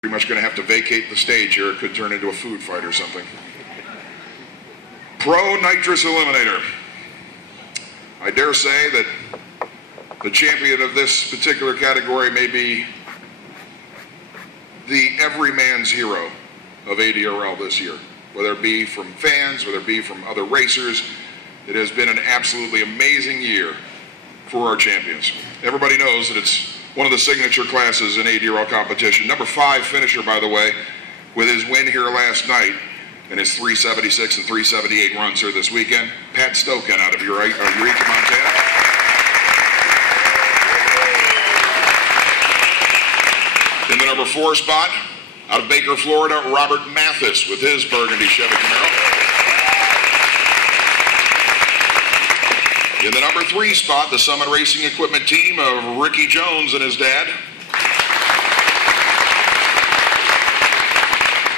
Pretty much going to have to vacate the stage here. It could turn into a food fight or something. Pro Nitrous Eliminator. I dare say that the champion of this particular category may be the everyman's hero of ADRL this year. Whether it be from fans, whether it be from other racers, it has been an absolutely amazing year for our champions. Everybody knows that it's one of the signature classes in ADRL competition. Number 5 finisher, by the way, with his win here last night and his 376 and 378 runs here this weekend. Pat Stoken out of Eureka, Montana. In the number 4 spot, out of Baker, Florida, Robert Mathis with his burgundy Chevy Camaro. In the number 3 spot, the Summit Racing Equipment team of Ricky Jones and his dad.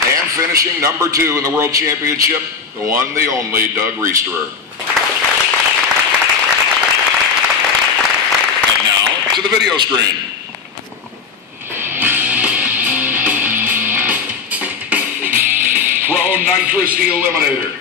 And finishing number 2 in the World Championship, the one, the only, Doug Reisterer. And now, to the video screen. Pro Nitrous Eliminator.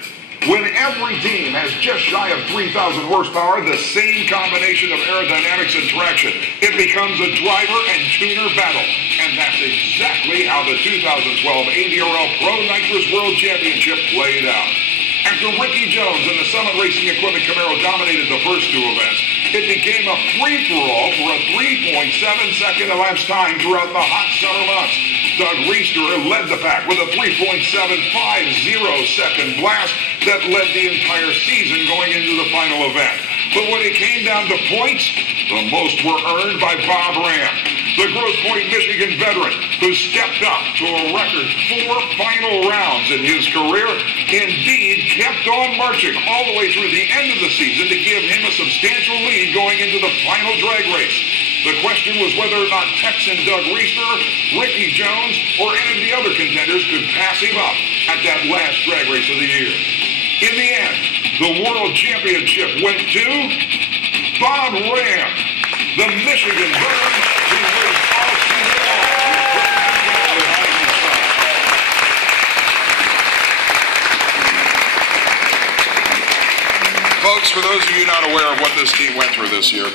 When every team has just shy of 3,000 horsepower, the same combination of aerodynamics and traction, it becomes a driver and tuner battle. And that's exactly how the 2012 ADRL Pro Nitrous World Championship played out. After Ricky Jones and the Summit Racing Equipment Camaro dominated the first 2 events, it became a free-for-all for a 3.7-second elapsed time throughout the hot summer months. Doug Reisterer led the pack with a 3.750-second blast that led the entire season going into the final event. But when it came down to points, the most were earned by Bob Ram, the Grosse Pointe, Michigan veteran who stepped up to a record 4 final rounds in his career. Indeed, kept on marching all the way through the end of the season to give him a substantial lead going into the final drag race. The question was whether or not Texan Doug Reisterer, Ricky Jones, or any of the other contenders could pass him up at that last drag race of the year. In the end, the World Championship went to Bob Ram, the Michigan veteran who raced all season long. Folks, for those of you not aware of what this team went through this year,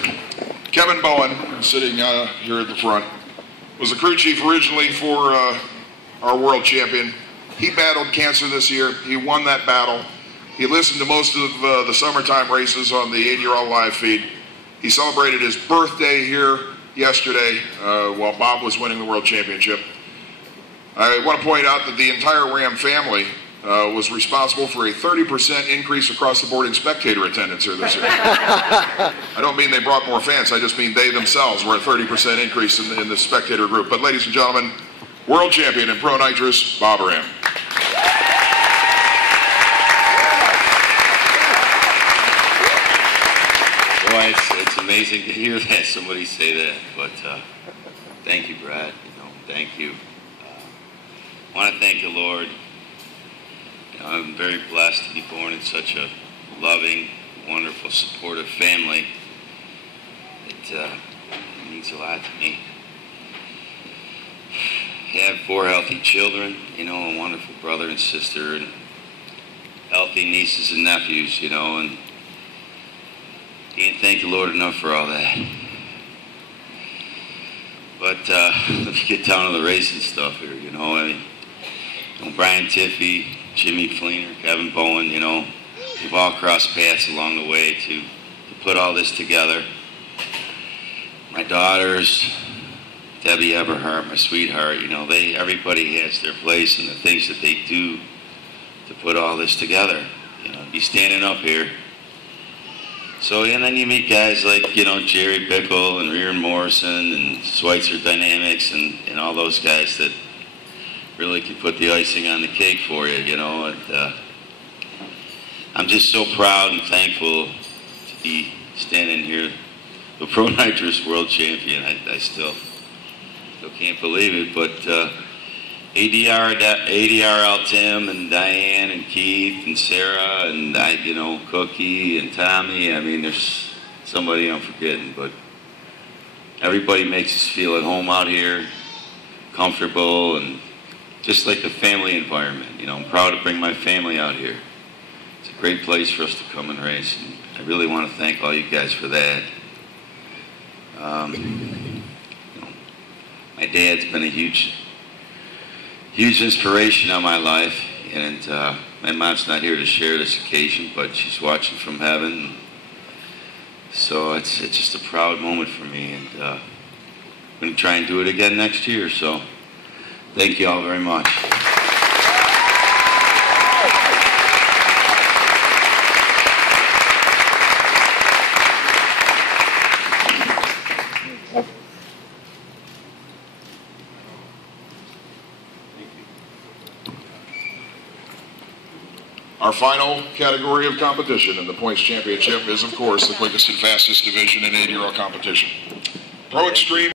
Kevin Bowen, sitting here at the front, was the crew chief originally for our world champion. He battled cancer this year. He won that battle. He listened to most of the summertime races on the ADRL live feed. He celebrated his birthday here yesterday while Bob was winning the world championship. I want to point out that the entire Ram family was responsible for a 30% increase across the board in spectator attendance here this year. I don't mean they brought more fans, I just mean they themselves were a 30% increase in the spectator group. But ladies and gentlemen, world champion in Pro Nitrous, Bob Ram. Boy, it's amazing to hear that, somebody say that, but thank you, Brad, thank you. I want to thank the Lord. I'm very blessed to be born in such a loving, wonderful, supportive family. It means a lot to me. I have 4 healthy children, a wonderful brother and sister, and healthy nieces and nephews, and can't thank the Lord enough for all that. But let's get down to the racing stuff here, Brian Tiffey, Jimmy Fleener, Kevin Bowen, we've all crossed paths along the way to put all this together. My daughters, Debbie Eberhardt, my sweetheart, everybody has their place in the things that they do to put all this together. Be standing up here. So, and then you meet guys like, Jerry Bickle and Rear Morrison and Schweitzer Dynamics and all those guys that really can put the icing on the cake for you, And, I'm just so proud and thankful to be standing here, the Pro Nitrous World Champion. I still can't believe it, but ADRL Tim and Diane and Keith and Sarah and Cookie and Tommy. I mean, there's somebody I'm forgetting, but everybody makes us feel at home out here. comfortable, and just like the family environment. You know, I'm proud to bring my family out here. It's a great place for us to come and race, and I really want to thank all you guys for that. My dad's been a huge inspiration on my life, and my mom's not here to share this occasion, but she's watching from heaven. So it's just a proud moment for me, and I'm going to try and do it again next year. So thank you all very much. Our final category of competition in the points championship is, of course, the quickest and fastest division in ADRL competition. Pro Extreme